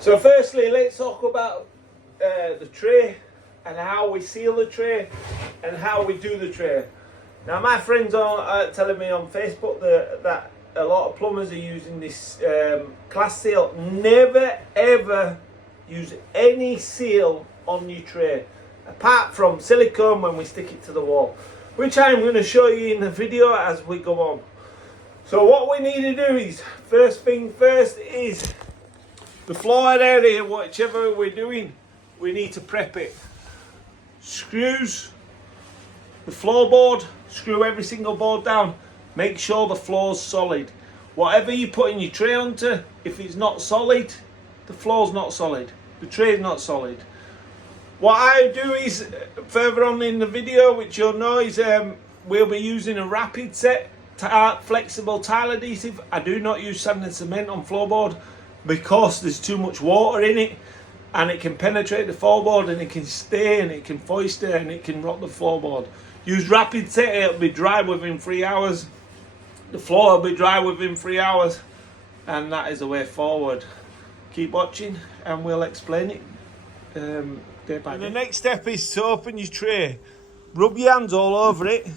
So firstly, let's talk about the tray and how we seal the tray and how we do the tray. Now my friends are telling me on Facebook that a lot of plumbers are using this class seal. Never ever use any seal on your tray apart from silicone when we stick it to the wall, which I'm going to show you in the video as we go on. So what we need to do is, first thing first is the floor area, whichever we're doing, we need to prep it. Screws, the floorboard, screw every single board down, make sure the floor's solid. Whatever you put in your tray onto, if it's not solid, the floor's not solid, the tray's not solid. What I do is, further on in the video, which you'll know, is we'll be using a rapid set flexible tile adhesive. I do not use sand and cement on floorboard because there's too much water in it and it can penetrate the floorboard and it can stay and it can foister and it can rot the floorboard. Use rapid set, it'll be dry within 3 hours. The floor will be dry within 3 hours, and that is the way forward. Keep watching and we'll explain it day by day. The next step is to open your tray. Rub your hands all over it,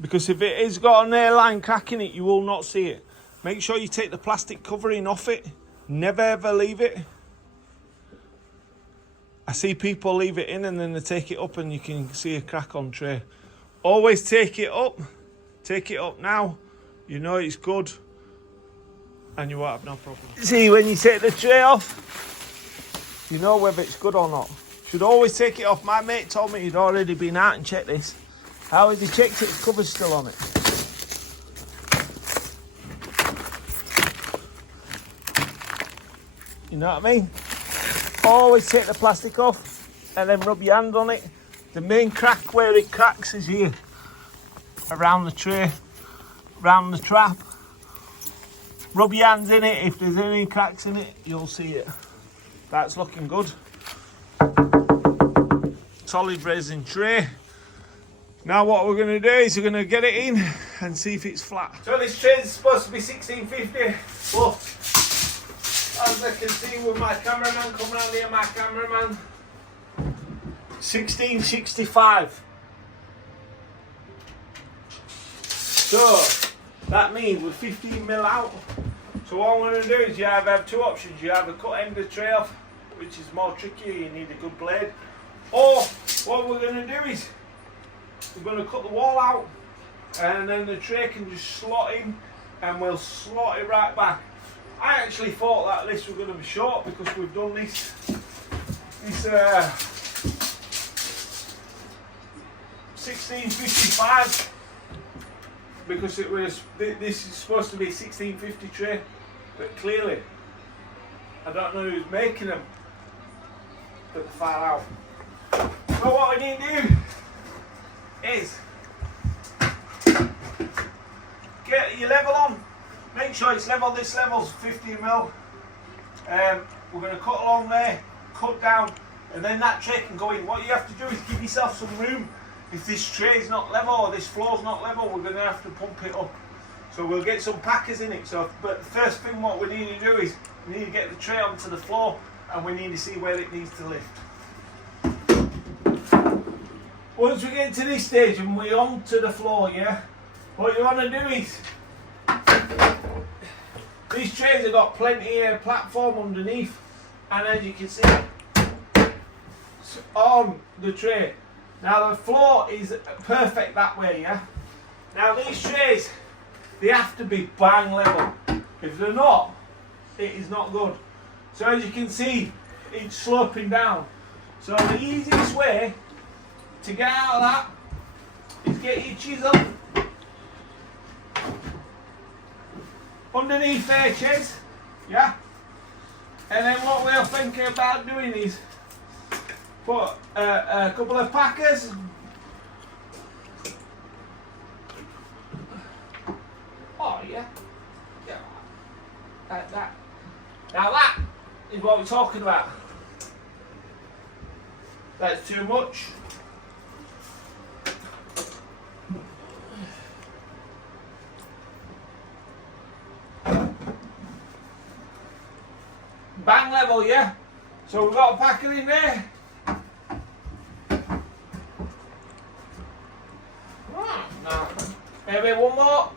because if it has got an airline crack in it, you will not see it. Make sure you take the plastic covering off it. Never ever leave it. I see people leave it in and then they take it up and you can see a crack on tray. Always take it up. Take it up now. You know it's good and you won't have no problem. See, when you take the tray off, you know whether it's good or not. Should always take it off. My mate told me he'd already been out and checked this. How has he checked it? The cover's still on it. You know what I mean? Always take the plastic off and then rub your hand on it. The main crack where it cracks is here, around the tray, around the trap. Rub your hands in it. If there's any cracks in it, you'll see it. That's looking good. Solid resin tray. Now what we're going to do is we're going to get it in and see if it's flat. So this tray is supposed to be 1650, but as I can see with my cameraman, come round here, my cameraman, 1665. So that means we're 15 mil out. So what I'm going to do is you have two options. You either cut end the tray off, which is more tricky, you need a good blade, or what we're going to do is we're going to cut the wall out and then the tray can just slot in and we'll slot it right back. I actually thought that this was going to be short because we've done this 1655 because it was, this is supposed to be 1650 tray, but clearly I don't know who's making them, but they're far out. So what we need to do is get your level on. Make sure it's level. This level's 15 mil. We're going to cut along there, cut down, and then that tray can go in. What you have to do is give yourself some room. If this tray is not level or this floor's not level, we're going to have to pump it up. So we'll get some packers in it. So, but the first thing what we need to do is we need to get the tray onto the floor and we need to see where it needs to lift. Once we get to this stage and we're onto the floor, yeah, what you want to do is, these trays have got plenty of platform underneath, and as you can see, it's on the tray. Now the floor is perfect that way, yeah. Now these trays, they have to be bang level. If they're not, it is not good. So as you can see, it's sloping down. So the easiest way to get out of that is get your chisel underneath their chest, yeah? And then what we're thinking about doing is put a couple of packers yeah, like that. Now that is what we're talking about. That's too much. bang level, yeah? So we've got a packer in there. Now, maybe one more.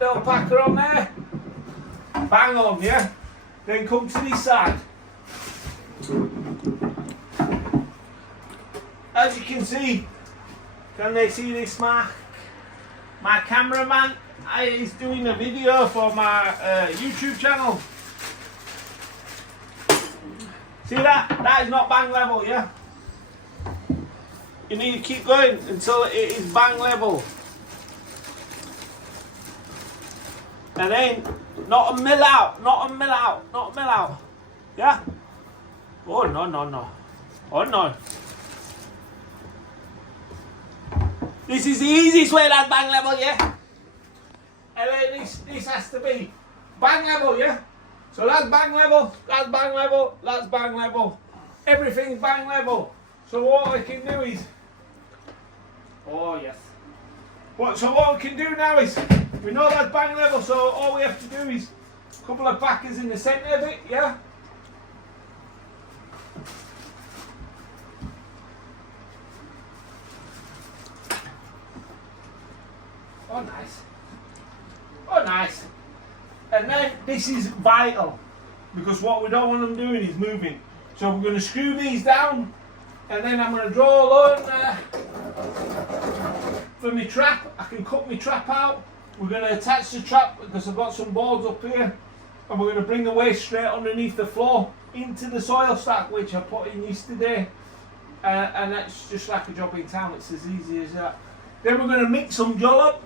Little packer on there. Bang on, yeah? Then come to this side. As you can see they see this, my cameraman is doing a video for my YouTube channel. See that? That is not bang level, yeah? You need to keep going until it is bang level. And then, not a mill out, not a mill out, not a mill out. Yeah? Oh, no, no, no. Oh, no. This is the easiest way, that's bang level, yeah? And then this has to be bang level, yeah? So that's bang level, that's bang level, that's bang level. Everything's bang level. So what we can do is, oh yes. So what we can do now is, we know that's bang level, so all we have to do is a couple of packers in the centre of it, yeah? Oh nice. Oh nice. And then this is vital, because what we don't want them doing is moving. So we're going to screw these down, and then I'm going to draw a line for my trap. I can cut my trap out. We're going to attach the trap because I've got some boards up here, and we're going to bring the waste straight underneath the floor into the soil stack, which I put in yesterday. And that's just like a job in town. It's as easy as that. Then we're going to mix some jollop,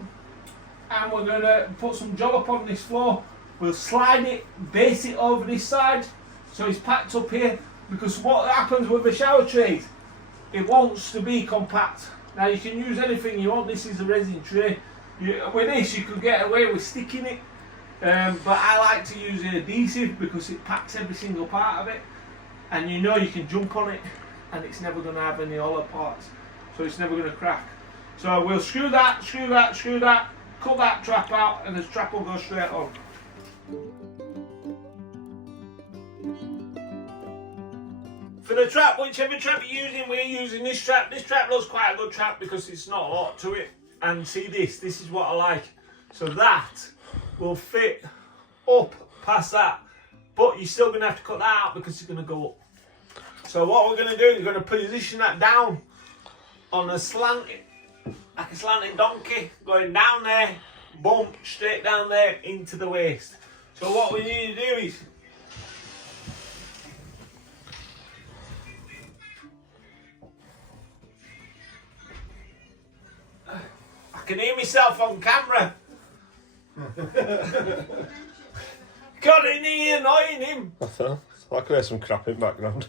and we're going to put some jollop on this floor. We'll slide it, base it over this side, so it's packed up here, because what happens with the shower trays, it wants to be compact. Now you can use anything you want. This is a resin tray. With this you could get away with sticking it, but I like to use adhesive because it packs every single part of it, and you know you can jump on it and it's never going to have any hollow parts, so it's never going to crack. So we'll screw that, screw that, screw that, cut that trap out, and the trap will go straight on. For the trap, whichever trap you're using, we're using this trap. This trap looks quite a good trap because it's not a lot to it. And see this is what I like. So that will fit up past that. But you're still going to have to cut that out because it's going to go up. So what we're going to do is we're going to position that down on a slanted, like a slanted donkey, going down there, boom, straight down there into the waste. So what we need to do is, I can hear myself on camera. Got in here annoying him. So I could hear some crap in the background.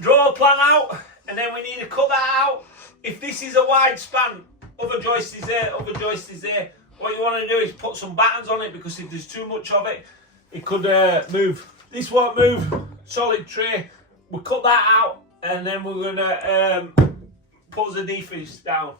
Draw a plan out, and then we need to cut that out. If this is a wide span, other joist is there, other joist is there. What you want to do is put some battens on it, because if there's too much of it, it could move. This won't move, solid tray. We'll cut that out, and then we're going to put the defense down.